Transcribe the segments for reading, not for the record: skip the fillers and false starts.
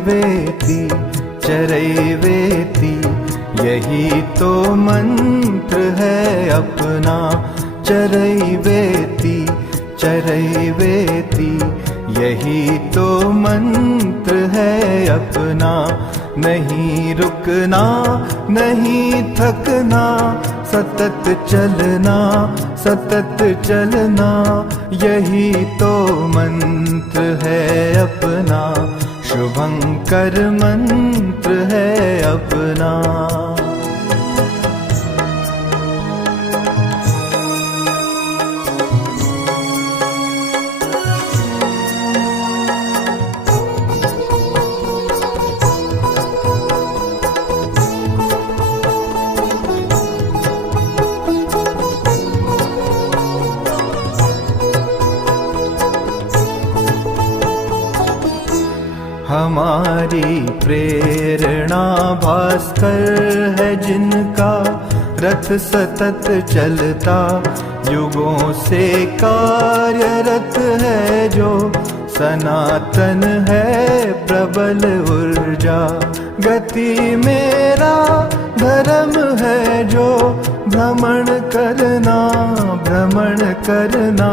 चरैवेति चरैवेति, यही तो मंत्र है अपना। चरैवेति चरैवेति, यही तो मंत्र है अपना। नहीं रुकना नहीं थकना, सतत चलना सतत चलना, यही तो मंत्र है अपना। शुभंकर मंत्र है अपना। हमारी प्रेरणा भास्कर है जिनका, रथ सतत चलता युगों से कार्यरत है जो। सनातन है प्रबल ऊर्जा, गति मेरा धर्म है जो। भ्रमण करना,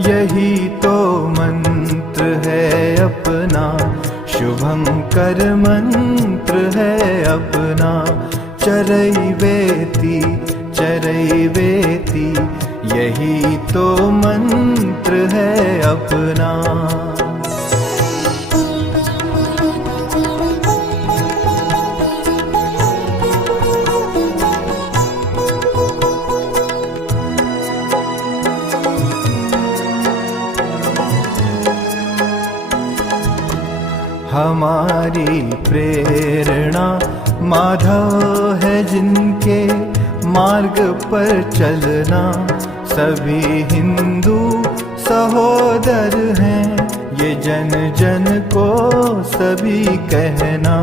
यही तो मंत्र है अपना। शुभंकर मंत्र है अपना। चरैवेति चरैवेति, यही तो मंत्र है अपना। हमारी प्रेरणा माधव है जिनके मार्ग पर चलना। सभी हिंदू सहोदर हैं, ये जन जन को सभी कहना।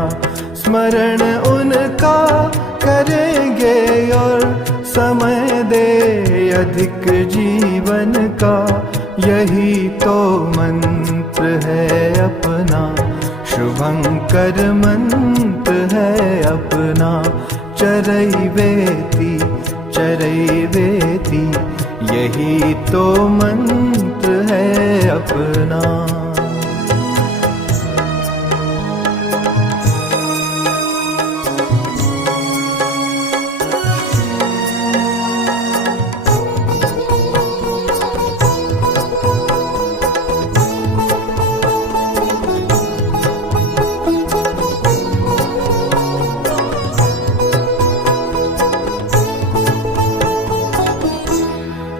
स्मरण उनका करेंगे और समय दे अधिक जीवन का, यही तो मंत्र है अपना। शुभंकर मंत्र है अपना। चरैवेति चरैवेति, यही तो मंत्र है अपना।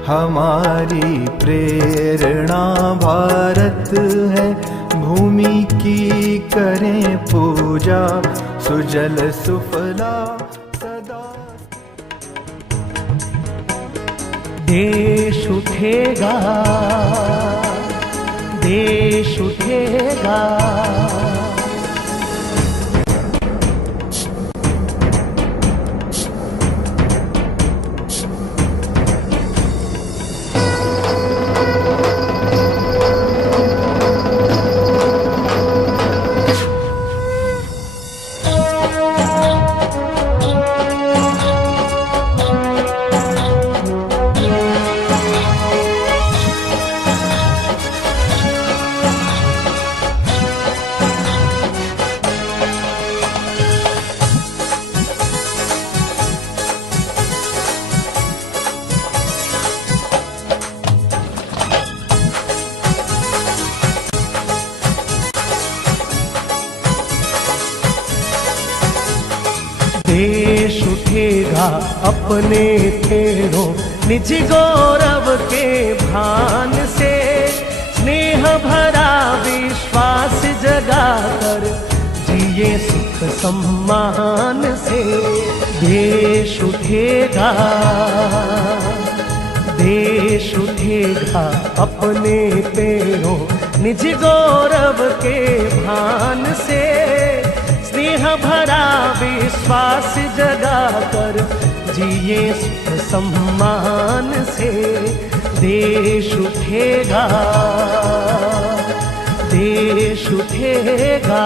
हमारी प्रेरणा भारत है, भूमि की करें पूजा। सुजल सुफला सदा। देश उठेगा देश उठेगा, देश उठेगा अपने फेरों निज गौरव के भान से। स्नेह भरा विश्वास जगाकर जिए सुख सम्मान से। देश उठेगा अपने पैरों निज गौरव के भान से। स्नेह भरा विश्वास जगाकर जिए सुख सम्मान से। देश उठेगा देश उठेगा।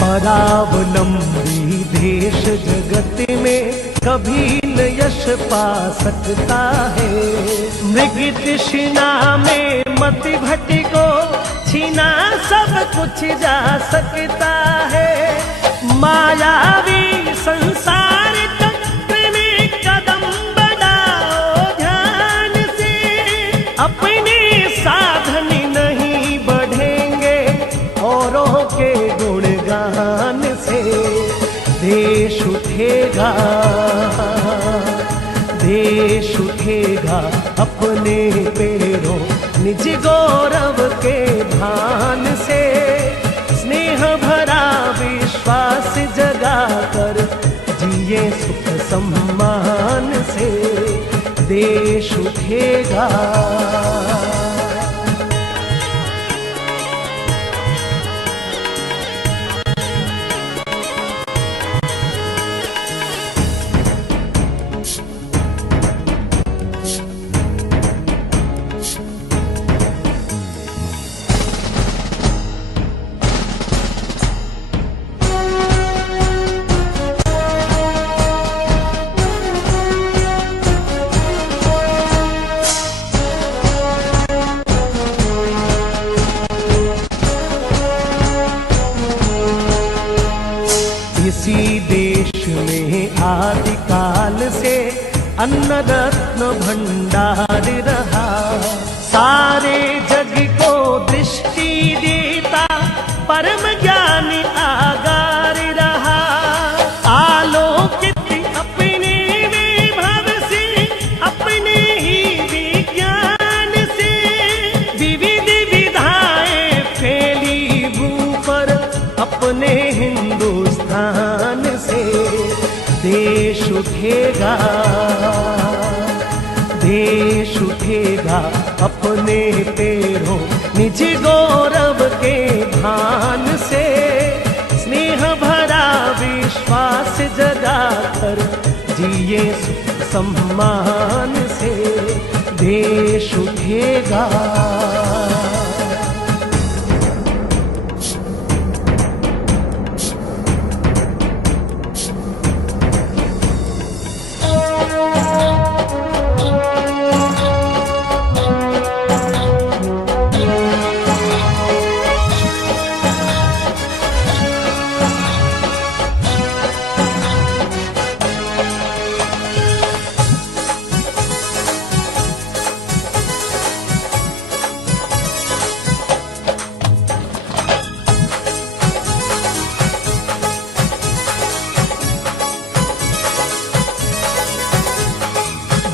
परावलंबी देश जगत में कभी न यश पा सकता है। मृग तृष्णा में मति भटि को छीना सब कुछ जा सकता है। मायावी संसार चक्र में कदम बढ़ाओ ध्यान से, अपने साधन नहीं बढ़ेंगे औरों के गुणगान से। देश उठेगा, देश उठेगा अपने पैरों निज गौरव के भान से। स्नेह भरा विश्वास जगा कर जिए सुख सम्मान से। देश उठेगा। इसी देश में आदिकाल से अन्न रत्न भंडार रहा। सारे जग को दृष्टि देता परम ज्ञानी आगार रहा। आलोकित अपने वैभव से, अपने ही विज्ञान से, विविध विधाएं फैली भू पर अपने हिंदुस्तान से। देश उठेगा, देश उठेगा अपने पैरों निज गौरव के भान से। स्नेह भरा विश्वास जगा कर जिए सुख सम्मान से। देश उठेगा।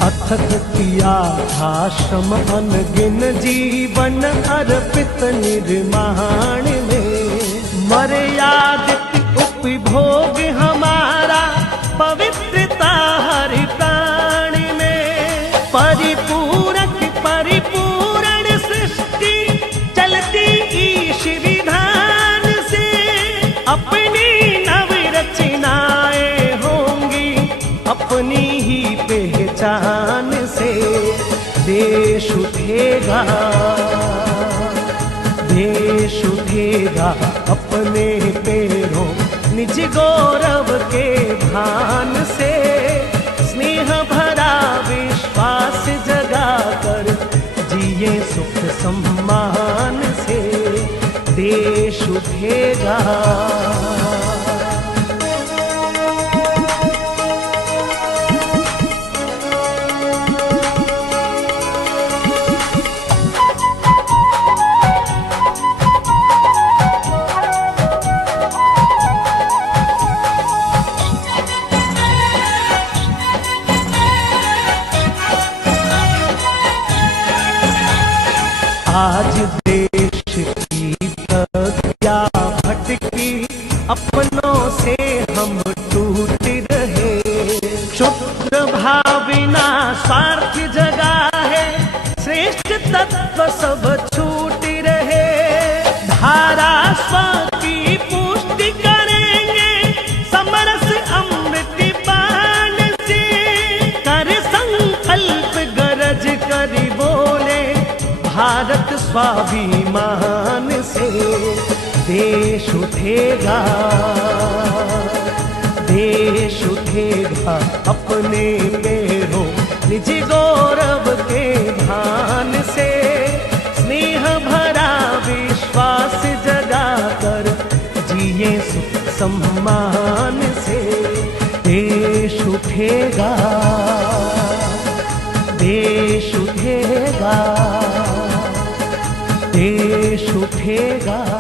अथक किया था श्रम अनगिन जीवन अर्पित निर्माण में। मर्यादित उपभोग हमारा पवित्रता हर प्राण में। परिपूरक परिपूर्ण सृष्टि चलती ईश विधान से। अपनी नव रचनाएं होंगी अपनी ही पहचान से। देश उठेगा, देश उठेगा अपने पैरों निज गौरव के भान से। स्नेह भरा विश्वास जगा कर जिए सुख सम्मान से। देश उठेगा। आज देश की प्रज्ञा भटकी, अपनों से हम टूटे। सब छूट रहे। धारा स्व की पुष्टि करेंगे समरस अमृत पान से। कर संकल्प गरज करी बोले भारत स्वाभिमान से। देश उठेगा, देश उठेगा अपने पैरों निज गौरव के भान से। स्नेह भरा विश्वास जगाकर जिए सुख सम्मान से। देश उठेगा, देश उठेगा, देश उठेगा।